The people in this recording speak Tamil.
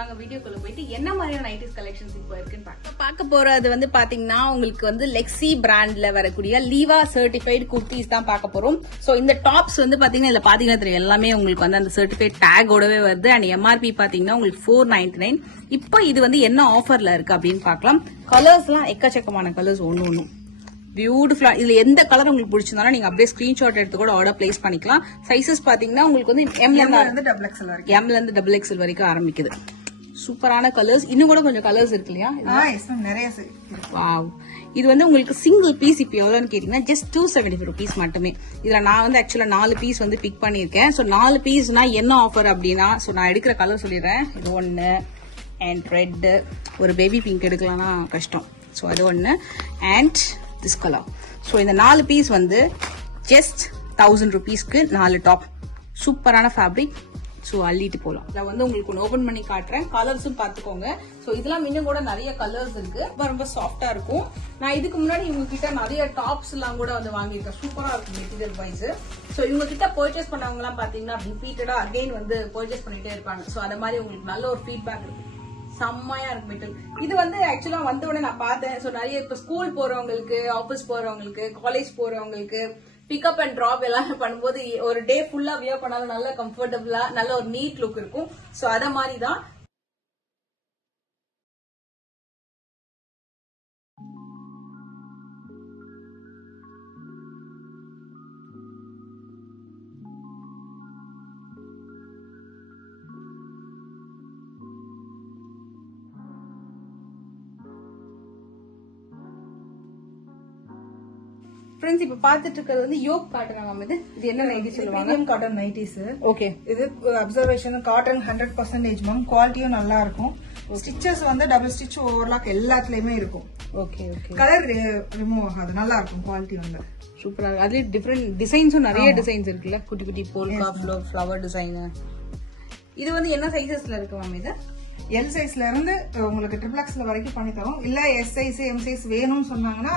வாங்க வீடியோக்குள்ள போயிட்டு என்ன மாதிரியான நைட்டிஸ் கலெக்ஷன்ஸ் இப்போ இருக்குன்னு பார்க்க போறது வந்து பாத்தீங்கன்னா உங்களுக்கு வந்து லெக்ஸி பிராண்ட்ல வரக்கூடிய லீவா சர்டிஃபைடு குர்த்திஸ் தான் பார்க்க போறோம். சோ இந்த டாப்ஸ் வந்து பாத்தீங்கன்னா இதுல பாத்தீங்கன்னா தெரியும் எல்லாமே உங்களுக்கு வந்து அந்த சர்டிஃபைட் டேகோடவே வருது. அண்ட் எம்ஆர்பி பாத்தீங்கன்னா உங்களுக்கு 499. இப்போ இது வந்து என்ன ஆஃபர்ல இருக்கு அப்படின்னு பார்க்கலாம். கலர்ஸ் எல்லாம் எக்கச்சக்கமான கலர்ஸ் ஒண்ணு பியூட்டிஃபுல்லா. இதுல எந்த கலர் உங்களுக்கு பிடிச்சிருந்தாலும் நீங்க அப்படியே ஸ்கிரீன்ஷாட் எடுத்து கூட ஆர்டர் பிளேஸ் பண்ணிக்கலாம். சைசஸ் பாத்தீங்கன்னா உங்களுக்கு வந்து எம்ல இருந்து டபுள் எக்ஸ்எல் வரைக்கும் ஆரம்பிக்குது. சூப்பரான கலர்ஸ். இன்னும் கூட கொஞ்சம் கலர்ஸ் இருக்கு இல்லையா? நிறைய. இது வந்து உங்களுக்கு சிங்கிள் பீஸ் இப்ப எவ்வளவுன்னு கேட்டீங்கன்னா ஜஸ்ட் 275 rupees மட்டுமே. இதுல நான் வந்து ஆக்சுவலா 4 பீஸ் வந்து பிக் பண்ணிருக்கேன். சோ 4 பீஸ்னா என்ன ஆஃபர் அப்படின்னா, சோ நான் எடுக்கிற கலர் சொல்லிடுறேன். இது ஒன்னு அண்ட் ரெட், ஒரு பேபி பிங்க் எடுக்கலாம்னா கஷ்டம். சோ அது ஒன்னு அண்ட் this color. So இந்த 4 பீஸ் வந்து just 1000 rupeesக்கு 4 டாப். சூப்பரான ஃபேப்ரிக். சோ அள்ளிட்டு போலாம். நான் வந்து உங்களுக்கு ஒன்று ஓபன் பண்ணி காட்டுறேன். கலர்ஸும் பாத்துக்கோங்க. சோ இதெல்லாம் இன்னும் கூட நிறைய கலர்ஸ் இருக்கு. ரொம்ப சாஃப்டா இருக்கும். நான் இதுக்கு முன்னாடி இவங்க கிட்ட நிறைய டாப்ஸ் எல்லாம் கூட வந்து வாங்கியிருக்கேன். சூப்பரா இருக்கும் மெட்டீரியல் வைஸ். சோ இவங்க கிட்ட பர்ச்சேஸ் பண்ணவங்க எல்லாம் பாத்தீங்கன்னா ரிப்பீட்டடா அகைன் வந்து பர்ச்சேஸ் பண்ணிட்டே இருப்பாங்க. சோ அந்த மாதிரி உங்களுக்கு நல்ல ஒரு ஃபீட்பேக் இருக்கு. செம்மையா இருக்கு மெட்டல். இது வந்து ஆக்சுவலா வந்த உடனே நான் பார்த்தேன். சோ நிறைய இப்ப ஸ்கூல் போறவங்களுக்கு, ஆபீஸ் போறவங்களுக்கு, காலேஜ் போறவங்களுக்கு பிக்அப் அண்ட் டிராப் எல்லாம் பண்ணும்போது ஒரு டே ஃபுல்லா வியர் பண்ணாலும் நல்ல கம்ஃபர்டபுளா நல்ல ஒரு நீட் லுக் இருக்கும். சோ அத மாதிரி தான். ஃப்ரெண்ட்ஸ் இப்ப பாத்துட்டு இருக்கிறது வந்து யோக் காட்டன் மேம். இது என்ன நைட்டி சொல்லுவாங்க? Cotton nighties. ஓகே. இது அப்சர்வேஷன் காட்டன் 100% மேம். குவாலிட்டியும் நல்லா இருக்கும். ஸ்டிச்சஸ் வந்து டபுள் ஸ்டிச் ஓவர்லாக் எல்லாத்துலயுமே இருக்கும். Okay okay. கலர் ரிமூவ் ஆகாது. நல்லா இருக்கும் குவாலிட்டி வந்து. சூப்பரா இருக்கு. அதுல டிஃபரெண்ட் டிசைன்ஸும் நிறைய டிசைன்ஸ் இருக்குல்ல, குட்டி குட்டி போல்கா ஃப்ளவர் டிசைன். இது வந்து என்ன சைஸஸ்ல இருக்கு மேம்? இது எல் சைஸ்ல இருந்து உங்களுக்கு XXXல வரைக்கும் பண்ணி தரோம். இல்ல எஸ் சைஸ் எம் சைஸ் வேணும்னு சொன்னாங்கன்னா